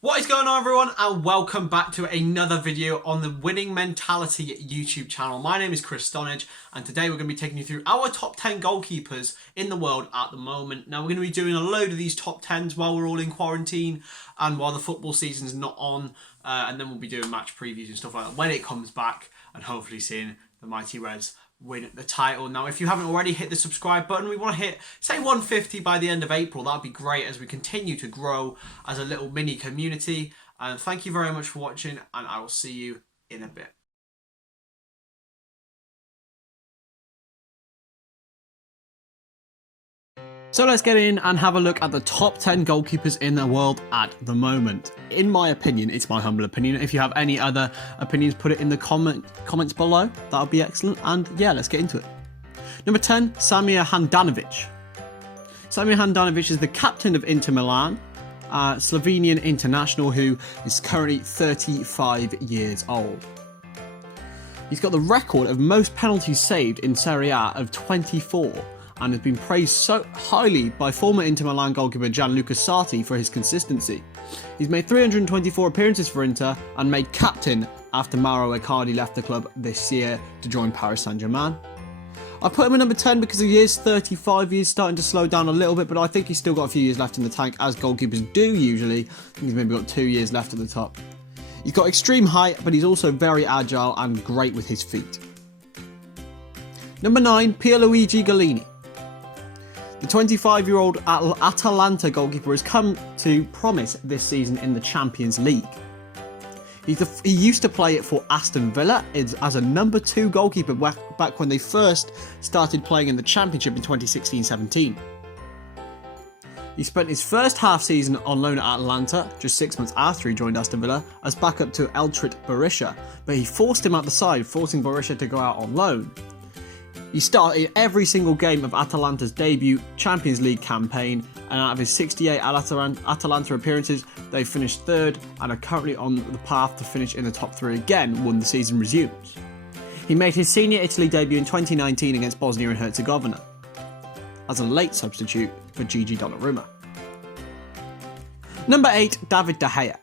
What is going on, everyone, and welcome back to another video on the Winning Mentality YouTube channel. My name is Chris Stonage, and today we're going to be taking you through our top 10 goalkeepers in the world at the moment. Now, we're going to be doing a load of these top 10s while we're all in quarantine and while the football season's not on, and then we'll be doing match previews and stuff like that when it comes back, and hopefully seeing the Mighty Reds win the title. Now, if you haven't already, hit the subscribe button. We want to hit, say, 150 by the end of April. That'd be great as we continue to grow as a little mini community. And thank you very much for watching, and I will see you in a bit. So let's get in and have a look at the top 10 goalkeepers in the world at the moment. In my opinion, it's my humble opinion. If you have any other opinions, put it in the comments below. That would be excellent. And yeah, let's get into it. Number 10, Samir Handanovic. Samir Handanovic is the captain of Inter Milan, Slovenian international who is currently 35 years old. He's got the record of most penalties saved in Serie A of 24. And has been praised so highly by former Inter Milan goalkeeper Gianluca Sarti for his consistency. He's made 324 appearances for Inter and made captain after Mauro Icardi left the club this year to join Paris Saint-Germain. I put him at number 10 because he is 35 years, starting to slow down a little bit, but I think he's still got a few years left in the tank, as goalkeepers do usually. I think he's maybe got 2 years left at the top. He's got extreme height, but he's also very agile and great with his feet. Number 9, Pierluigi Gollini. The 25-year-old Atalanta goalkeeper has come to promise this season in the Champions League. He used to play it for Aston Villa as a number 2 goalkeeper back when they first started playing in the Championship in 2016-17. He spent his first half season on loan at Atalanta, just 6 months after he joined Aston Villa, as backup to Eltrit Berisha, but he forced him out the side, forcing Berisha to go out on loan. He started every single game of Atalanta's debut Champions League campaign, and out of his 68 Atalanta appearances, they finished 3rd and are currently on the path to finish in the top 3 again when the season resumes. He made his senior Italy debut in 2019 against Bosnia and Herzegovina, as a late substitute for Gigi Donnarumma. Number 8, David De Gea.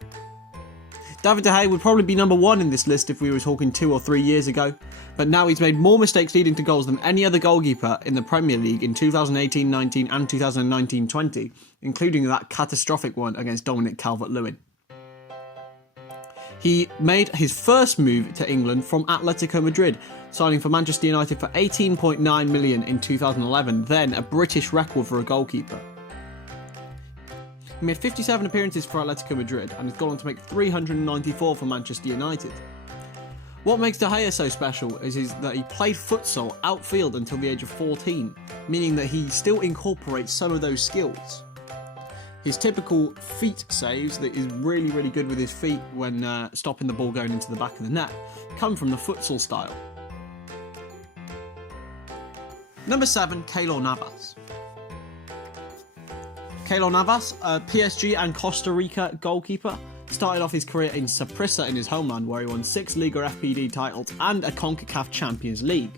David De Gea would probably be number 1 in this list if we were talking 2 or 3 years ago, but now he's made more mistakes leading to goals than any other goalkeeper in the Premier League in 2018-19 and 2019-20, including that catastrophic one against Dominic Calvert-Lewin. He made his first move to England from Atletico Madrid, signing for Manchester United for £18.9 million in 2011, then a British record for a goalkeeper. He made 57 appearances for Atletico Madrid and has gone on to make 394 for Manchester United. What makes De Gea so special is that he played futsal outfield until the age of 14, meaning that he still incorporates some of those skills. His typical feet saves, that is really, really good with his feet when stopping the ball going into the back of the net, come from the futsal style. Number 7, Keylor Navas. Keylor Navas, a PSG and Costa Rica goalkeeper, started off his career in Saprissa in his homeland, where he won 6 Liga FPD titles and a CONCACAF Champions League.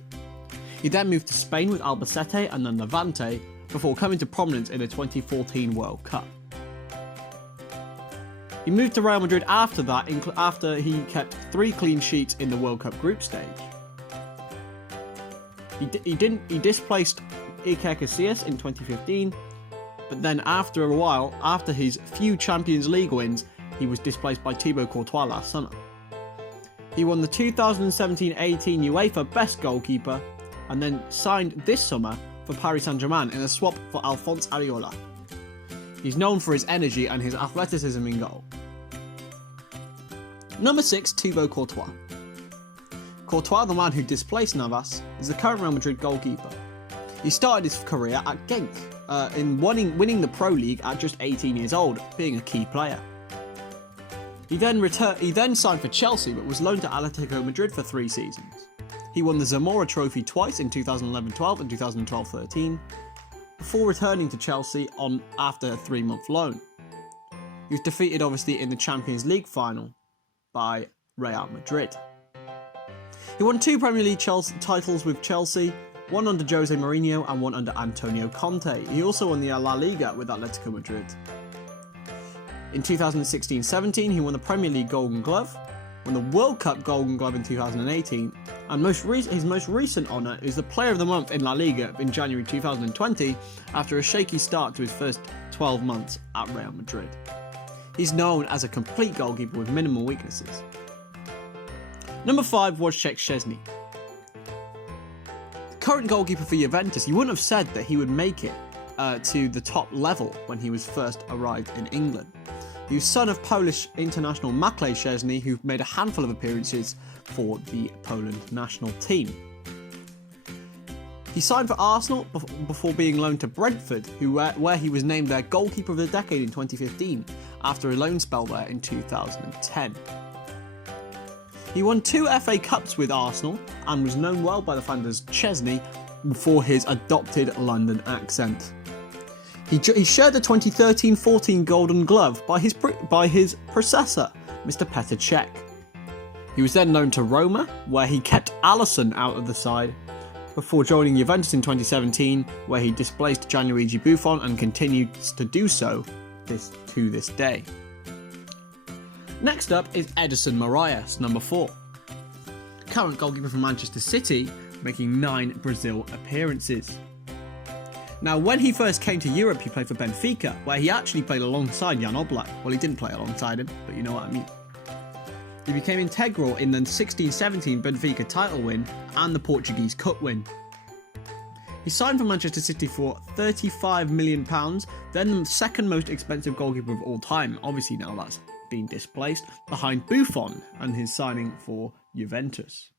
He then moved to Spain with Albacete and then Levante, before coming to prominence in the 2014 World Cup. He moved to Real Madrid after that, after he kept 3 clean sheets in the World Cup group stage. He displaced Iker Casillas in 2015, but then after a while, after his few Champions League wins, he was displaced by Thibaut Courtois last summer. He won the 2017-18 UEFA Best Goalkeeper and then signed this summer for Paris Saint-Germain in a swap for Alphonse Areola. He's known for his energy and his athleticism in goal. Number 6, Thibaut Courtois. Courtois, the man who displaced Navas, is the current Real Madrid goalkeeper. He started his career at Genk, in winning the Pro League at just 18 years old, being a key player. He then signed for Chelsea, but was loaned to Atletico Madrid for 3 seasons. He won the Zamora Trophy twice in 2011-12 and 2012-13, before returning to Chelsea after a 3-month loan. He was defeated, obviously, in the Champions League final by Real Madrid. He won 2 Premier League titles with Chelsea, one under Jose Mourinho and one under Antonio Conte. He also won the La Liga with Atletico Madrid. In 2016-17, he won the Premier League Golden Glove, won the World Cup Golden Glove in 2018, and his most recent honour is the Player of the Month in La Liga in January 2020 after a shaky start to his first 12 months at Real Madrid. He's known as a complete goalkeeper with minimal weaknesses. Number 5, Wojciech Szczęsny. The current goalkeeper for Juventus, you wouldn't have said that he would make it to the top level when he was first arrived in England. He was son of Polish international Maciej Szczęsny, who made a handful of appearances for the Poland national team. He signed for Arsenal before being loaned to Brentford, where he was named their goalkeeper of the decade in 2015, after a loan spell there in 2010. He won 2 FA Cups with Arsenal and was known well by the fans as Szczęsny before his adopted London accent. He shared the 2013-14 Golden Glove by his predecessor, Mr. Petr Cech. He was then loaned to Roma, where he kept Alisson out of the side, before joining Juventus in 2017, where he displaced Gianluigi Buffon and continues to do so to this day. Next up is Edison Moraes, number 4. Current goalkeeper for Manchester City, making 9 Brazil appearances. Now, when he first came to Europe, he played for Benfica, where he actually played alongside Jan Oblak. Well, he didn't play alongside him, but you know what I mean. He became integral in the 16-17 Benfica title win and the Portuguese Cup win. He signed for Manchester City for £35 million, then the second most expensive goalkeeper of all time. Obviously now that's been displaced, behind Buffon and his signing for Juventus.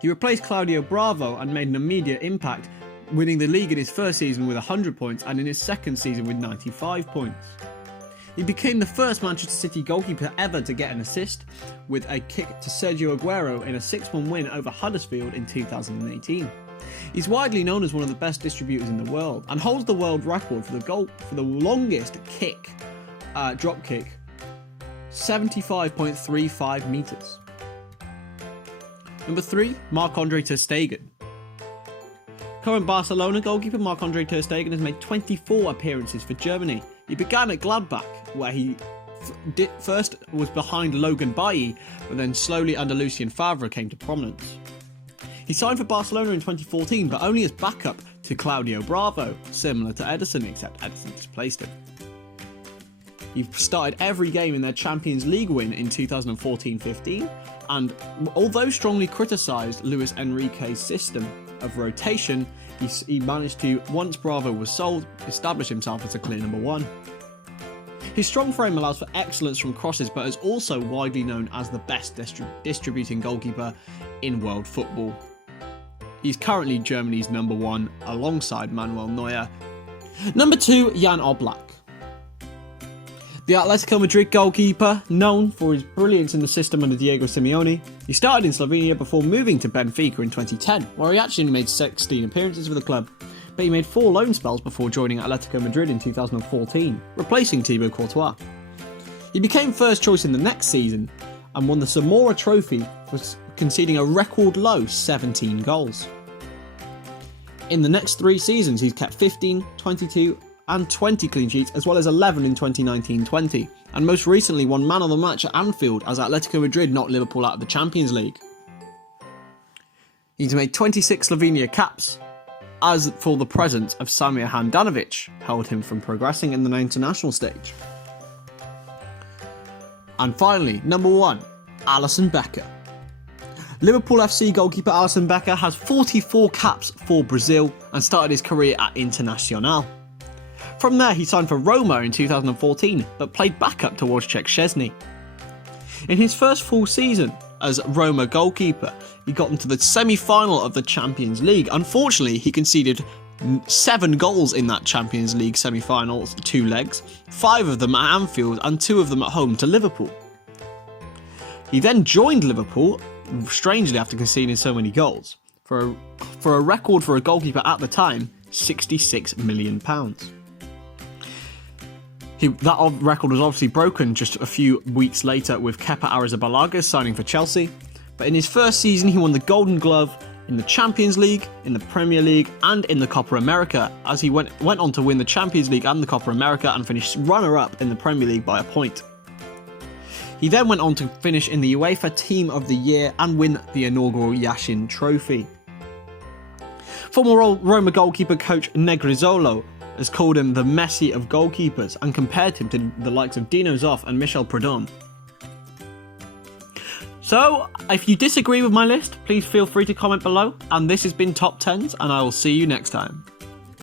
He replaced Claudio Bravo and made an immediate impact, winning the league in his first season with 100 points and in his second season with 95 points. He became the first Manchester City goalkeeper ever to get an assist with a kick to Sergio Aguero in a 6-1 win over Huddersfield in 2018. He's widely known as one of the best distributors in the world and holds the world record for the longest kick, drop kick, 75.35 metres. Number 3, Marc-Andre ter Stegen. Current Barcelona goalkeeper Marc-Andre ter Stegen has made 24 appearances for Germany. He began at Gladbach, where he first was behind Logan Bailly, but then slowly under Lucien Favre came to prominence. He signed for Barcelona in 2014, but only as backup to Claudio Bravo, similar to Edison, except Edison displaced him. He started every game in their Champions League win in 2014-15, and although strongly criticised Luis Enrique's system of rotation, he managed to, once Bravo was sold, establish himself as a clear number 1. His strong frame allows for excellence from crosses, but is also widely known as the best distributing goalkeeper in world football. He's currently Germany's number 1 alongside Manuel Neuer. Number 2, Jan Oblak. The Atletico Madrid goalkeeper, known for his brilliance in the system under Diego Simeone. He started in Slovenia before moving to Benfica in 2010, where he actually made 16 appearances for the club, but he made 4 loan spells before joining Atletico Madrid in 2014, replacing Thibaut Courtois. He became first choice in the next season and won the Zamora Trophy for conceding a record low 17 goals. In the next 3 seasons, he's kept 15, 22 and 20 clean sheets, as well as 11 in 2019-20, and most recently won Man of the Match at Anfield as Atletico Madrid knocked Liverpool out of the Champions League. He's made 26 Slovenia caps, as for the presence of Samir Handanovic held him from progressing in the international stage. And finally, number 1, Alisson Becker. Liverpool FC goalkeeper Alisson Becker has 44 caps for Brazil and started his career at Internacional. From there, he signed for Roma in 2014, but played backup to Wojciech Szczęsny. In his first full season as Roma goalkeeper, he got into the semi-final of the Champions League. Unfortunately, he conceded 7 goals in that Champions League semi-finals, 2 legs, 5 of them at Anfield and 2 of them at home to Liverpool. He then joined Liverpool, strangely after conceding so many goals, for a record for a goalkeeper at the time, £66 million. That record was obviously broken just a few weeks later with Kepa Arrizabalaga signing for Chelsea, but in his first season he won the Golden Glove in the Champions League, in the Premier League, and in the Copa America, as he went on to win the Champions League and the Copa America and finish runner-up in the Premier League by a point. He then went on to finish in the UEFA Team of the Year and win the inaugural Yashin Trophy. Former Roma goalkeeper coach Negrizzolo has called him the Messi of goalkeepers and compared him to the likes of Dino Zoff and Michel Prudhomme. So, if you disagree with my list, please feel free to comment below, and this has been Top 10s, and I will see you next time.